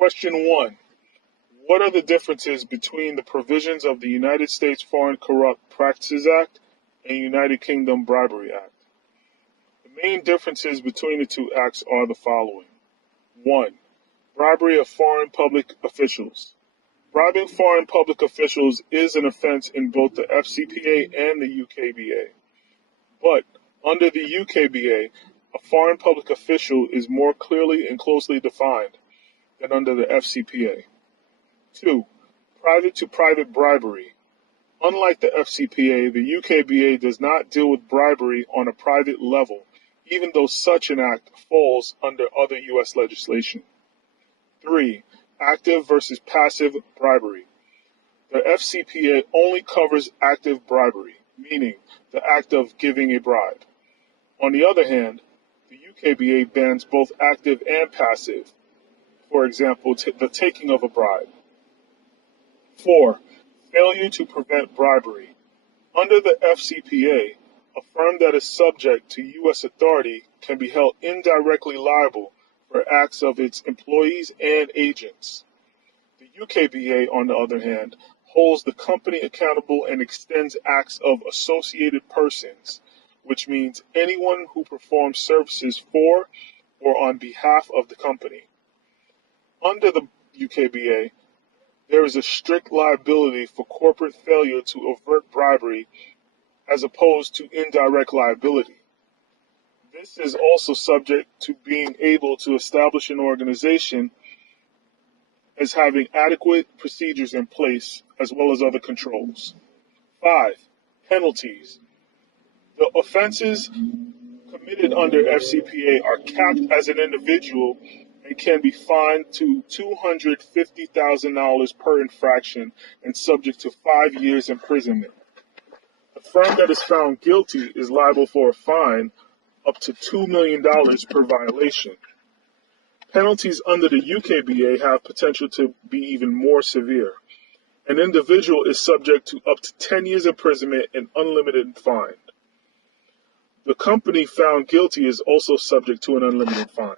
Question 1. What are the differences between the provisions of the United States Foreign Corrupt Practices Act and United Kingdom Bribery Act? The main differences between the two acts are the following. 1. Bribery of foreign public officials. Bribing foreign public officials is an offense in both the FCPA and the UKBA. But under the UKBA, a foreign public official is more clearly and closely defined than under the FCPA. 2. Private-to-private bribery. Unlike the FCPA, the UKBA does not deal with bribery on a private level, even though such an act falls under other U.S. legislation. 3. Active versus passive bribery. The FCPA only covers active bribery, meaning the act of giving a bribe. On the other hand, the UKBA bans both active and passive, for example, the taking of a bribe. 4. Failure to prevent bribery. Under the FCPA, a firm that is subject to U.S. authority can be held indirectly liable for acts of its employees and agents. The UKBA, on the other hand, holds the company accountable and extends acts of associated persons, which means anyone who performs services for or on behalf of the company. Under the UKBA, there is a strict liability for corporate failure to avert bribery as opposed to indirect liability. This is also subject to being able to establish an organization as having adequate procedures in place as well as other controls. 5. Penalties. The offenses committed under FCPA are capped as an individual and can be fined to $250,000 per infraction and subject to 5 years imprisonment. A firm that is found guilty is liable for a fine up to $2 million per violation. Penalties under the UKBA have potential to be even more severe. An individual is subject to up to 10 years imprisonment and unlimited fine. The company found guilty is also subject to an unlimited fine.